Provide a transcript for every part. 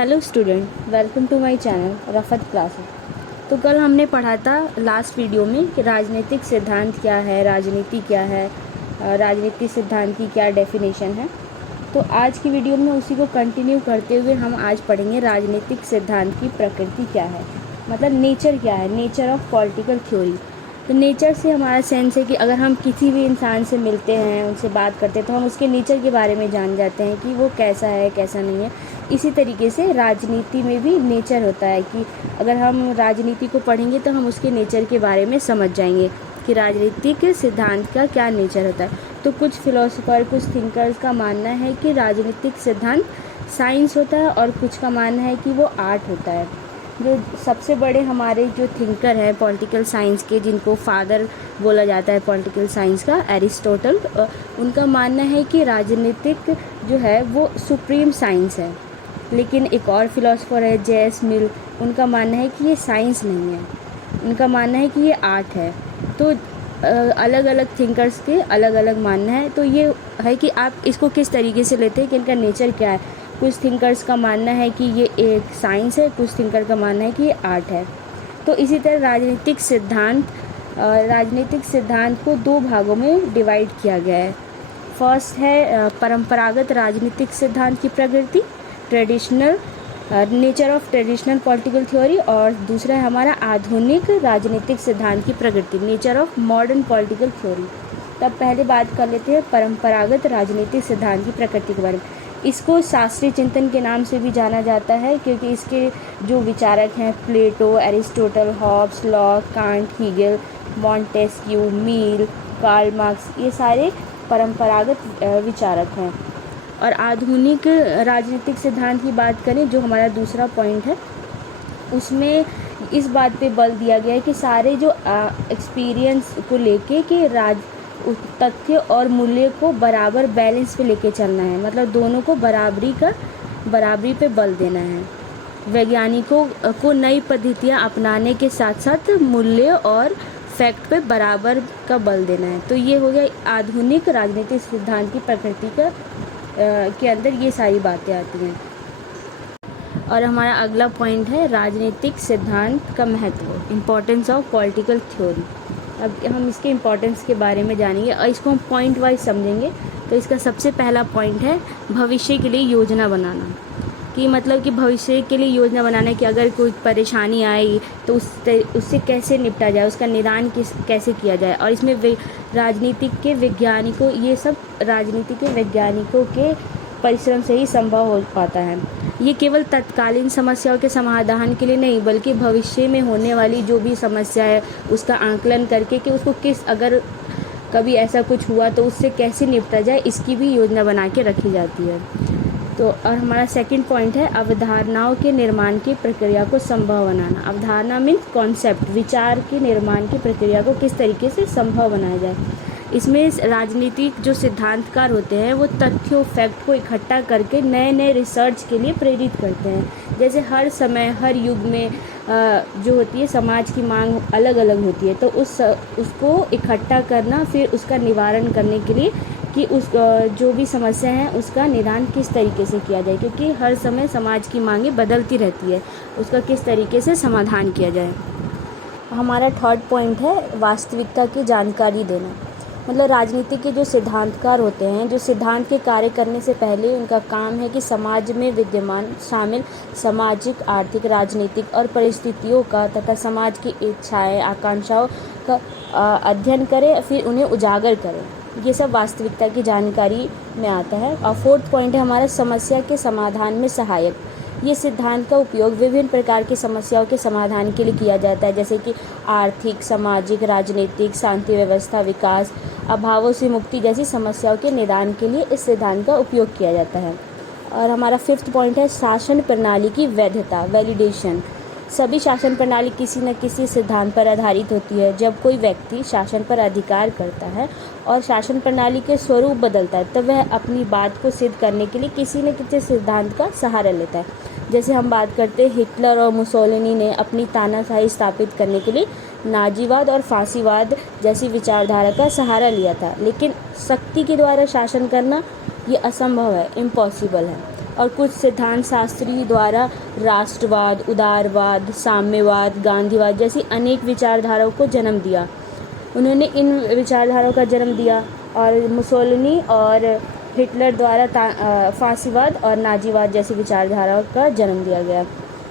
Hello student, welcome to my channel Rafat classes. तो कल हमने पढ़ा था लास्ट वीडियो में कि राजनीतिक सिद्धांत क्या है, राजनीति क्या है, राजनीतिक सिद्धांत की क्या डेफिनेशन है। तो आज की वीडियो में उसी को कंटिन्यू करते हुए हम आज पढ़ेंगे राजनीतिक सिद्धांत की प्रकृति क्या है, मतलब नेचर क्या है, नेचर ऑफ पॉलिटिकल थ्योरी। तो नेचर से हमारा सेंस है कि अगर हम किसी भी इंसान से मिलते हैं, उनसे बात करते हैं, तो हम उसके नेचर के बारे में जान जाते हैं कि वो कैसा है, कैसा नहीं है। इसी तरीके से राजनीति में भी नेचर होता है कि अगर हम राजनीति को पढ़ेंगे तो हम उसके नेचर के बारे में समझ जाएंगे कि राजनीतिक सिद्धांत का क्या नेचर होता है। तो कुछ फिलोसोफर, कुछ थिंकर्स का मानना है कि राजनीतिक सिद्धांत साइंस होता है और कुछ का मानना है कि वो आर्ट होता है। जो सबसे बड़े हमारे जो थिंकर हैं पॉलिटिकल साइंस के, जिनको फादर बोला जाता है पॉलिटिकल साइंस का, एरिस्टोटल, उनका मानना है कि राजनीतिक जो है वो सुप्रीम साइंस है। लेकिन एक और फिलोसोफर है जे.एस. मिल, उनका मानना है कि ये साइंस नहीं है, उनका मानना है कि ये आर्ट है। तो अलग अलग थिंकर्स के अलग अलग मानना है। तो ये है कि आप इसको किस तरीके से लेते हैं कि इनका नेचर क्या है। कुछ थिंकर्स का मानना है कि ये एक साइंस है, कुछ थिंकर का मानना है कि ये आर्ट है। तो इसी तरह राजनीतिक सिद्धांत को दो भागों में डिवाइड किया गया है। फर्स्ट है परंपरागत राजनीतिक सिद्धांत की प्रकृति, traditional nature of traditional political theory, और दूसरा है हमारा आधुनिक राजनीतिक सिद्धांत की प्रकृति, nature of modern political theory. तब पहले बात कर लेते हैं परंपरागत राजनीतिक सिद्धांत की प्रकृति के बारे में। इसको शास्त्रीय चिंतन के नाम से भी जाना जाता है क्योंकि इसके जो विचारक हैं Plato, Aristotle, Hobbes, Locke, Kant, Hegel, Montesquieu, Mill, Karl Marx, ये सारे परंपरागत विचारक हैं। और आधुनिक राजनीतिक सिद्धांत की बात करें, जो हमारा दूसरा पॉइंट है, उसमें इस बात पे बल दिया गया है कि सारे जो एक्सपीरियंस को लेके कि तथ्य और मूल्य को बराबर बैलेंस पे लेके चलना है, मतलब दोनों को बराबरी पे बल देना है। वैज्ञानिकों को नई पद्धतियाँ अपनाने के साथ साथ मूल्य और फैक्ट पे बराबर का बल देना है। तो ये हो गया आधुनिक राजनीतिक सिद्धांत की प्रकृति का के अंदर ये सारी बातें आती हैं। और हमारा अगला पॉइंट है राजनीतिक सिद्धांत का महत्व, इम्पोर्टेंस ऑफ पॉलिटिकल थ्योरी। अब हम इसके इम्पोर्टेंस के बारे में जानेंगे और इसको हम पॉइंट वाइज समझेंगे। तो इसका सबसे पहला पॉइंट है भविष्य के लिए योजना बनाना, कि मतलब कि भविष्य के लिए योजना बनाना कि अगर कोई परेशानी आई तो उससे कैसे निपटा जाए, उसका निदान कैसे किया जाए। और इसमें राजनीति के वैज्ञानिकों के परिश्रम से ही संभव हो पाता है। ये केवल तत्कालीन समस्याओं के समाधान के लिए नहीं, बल्कि भविष्य में होने वाली जो भी समस्या है उसका आंकलन करके कि उसको अगर कभी ऐसा कुछ हुआ तो उससे कैसे निपटा जाए, इसकी भी योजना बना के रखी जाती है। तो और हमारा सेकंड पॉइंट है अवधारणाओं के निर्माण की प्रक्रिया को संभव बनाना। अवधारणा मीन्स कॉन्सेप्ट, विचार के निर्माण की प्रक्रिया को किस तरीके से संभव बनाया जाए। इसमें राजनीतिक जो सिद्धांतकार होते हैं वो तथ्यों, फैक्ट को इकट्ठा करके नए नए रिसर्च के लिए प्रेरित करते हैं। जैसे हर समय, हर युग में जो होती है समाज की मांग अलग अलग होती है, तो उसको इकट्ठा करना, फिर उसका निवारण करने के लिए कि जो भी समस्या है उसका निदान किस तरीके से किया जाए, क्योंकि हर समय समाज की मांगें बदलती रहती है, उसका किस तरीके से समाधान किया जाए। हमारा थर्ड पॉइंट है वास्तविकता की जानकारी देना। मतलब राजनीति के जो सिद्धांतकार होते हैं, जो सिद्धांत के कार्य करने से पहले उनका काम है कि समाज में विद्यमान शामिल सामाजिक, आर्थिक, राजनीतिक और परिस्थितियों का तथा समाज की इच्छाएं, आकांक्षाओं का अध्ययन करें, फिर उन्हें उजागर करें। ये सब वास्तविकता की जानकारी में आता है। और फोर्थ पॉइंट है हमारा समस्या के समाधान में सहायक। ये सिद्धांत का उपयोग विभिन्न प्रकार की समस्याओं के समाधान के लिए किया जाता है, जैसे कि आर्थिक, सामाजिक, राजनीतिक, शांति व्यवस्था, विकास, अभावों से मुक्ति जैसी समस्याओं के निदान के लिए इस सिद्धांत का उपयोग किया जाता है। और हमारा फिफ्थ पॉइंट है शासन प्रणाली की वैधता, वैलिडेशन। सभी शासन प्रणाली किसी न किसी सिद्धांत पर आधारित होती है। जब कोई व्यक्ति शासन पर अधिकार करता है और शासन प्रणाली के स्वरूप बदलता है, तब वह अपनी बात को सिद्ध करने के लिए किसी न किसी सिद्धांत का सहारा लेता है। जैसे हम बात करते हैं हिटलर और मुसोलिनी ने अपनी तानाशाही स्थापित करने के लिए नाजीवाद और फांसीवाद जैसी विचारधारा का सहारा लिया था। लेकिन शक्ति के द्वारा शासन करना ये असंभव है, इम्पॉसिबल है। और कुछ सिद्धांत शास्त्री द्वारा राष्ट्रवाद, उदारवाद, साम्यवाद, गांधीवाद जैसी अनेक विचारधाराओं को जन्म दिया। उन्होंने इन विचारधाराओं का जन्म दिया और मुसोलिनी और हिटलर द्वारा फांसीवाद और नाजीवाद जैसी विचारधाराओं का जन्म दिया गया।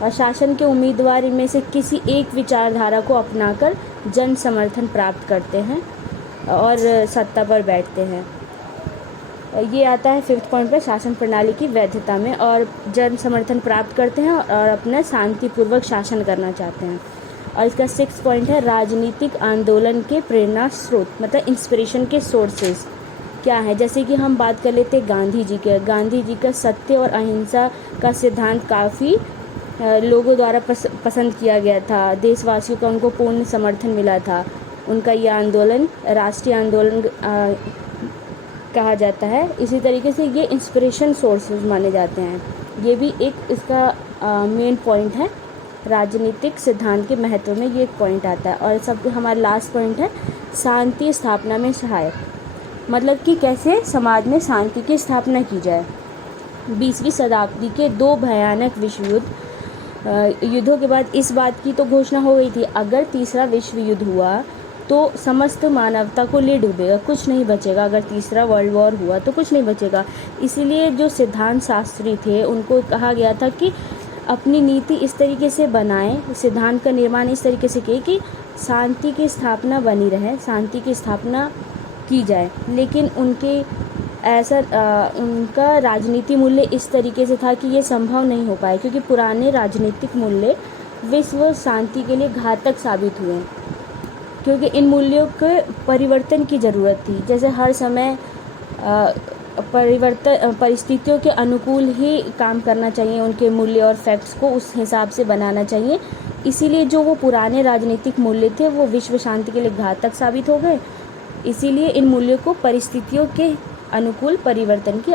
और शासन के उम्मीदवार इनमें से किसी एक विचारधारा को अपनाकर जन समर्थन प्राप्त करते हैं और सत्ता पर बैठते हैं। ये आता है 5th पॉइंट पे, शासन प्रणाली की वैधता में, और जन समर्थन प्राप्त करते हैं और अपना शांतिपूर्वक शासन करना चाहते हैं। और इसका 6th पॉइंट है राजनीतिक आंदोलन के प्रेरणा स्रोत, मतलब इंस्पिरेशन के सोर्सेज क्या है। जैसे कि हम बात कर लेते हैं गांधी जी के। गांधी जी का सत्य और अहिंसा का सिद्धांत काफ़ी लोगों द्वारा पसंद किया गया था। देशवासियों का उनको पूर्ण समर्थन मिला था। उनका यह आंदोलन राष्ट्रीय आंदोलन कहा जाता है। इसी तरीके से ये इंस्पिरेशन सोर्सेज माने जाते हैं। ये भी एक इसका मेन पॉइंट है। राजनीतिक सिद्धांत के महत्व में ये एक पॉइंट आता है। और सब हमारा लास्ट पॉइंट है शांति स्थापना में सहायक, मतलब कि कैसे समाज में शांति की स्थापना की जाए। 20वीं शताब्दी के 2 भयानक विश्व युद्धों के बाद इस बात की तो घोषणा हो गई थी, अगर तीसरा विश्व युद्ध हुआ तो समस्त मानवता को ले डूबेगा, कुछ नहीं बचेगा। अगर तीसरा वर्ल्ड वॉर हुआ तो कुछ नहीं बचेगा। इसीलिए जो सिद्धांत शास्त्री थे उनको कहा गया था कि अपनी नीति इस तरीके से बनाएं, सिद्धांत का निर्माण इस तरीके से किए कि शांति की स्थापना बनी रहे, शांति की स्थापना की जाए। लेकिन उनका राजनीति मूल्य इस तरीके से था कि ये संभव नहीं हो पाए, क्योंकि पुराने राजनीतिक मूल्य विश्व शांति के लिए घातक साबित हुए, क्योंकि इन मूल्यों के परिवर्तन की ज़रूरत थी। जैसे हर समय परिस्थितियों के अनुकूल ही काम करना चाहिए, उनके मूल्य और फैक्ट्स को उस हिसाब से बनाना चाहिए। इसीलिए जो वो पुराने राजनीतिक मूल्य थे वो विश्व शांति के लिए घातक साबित हो गए। इसीलिए इन मूल्यों को परिस्थितियों के अनुकूल परिवर्तन की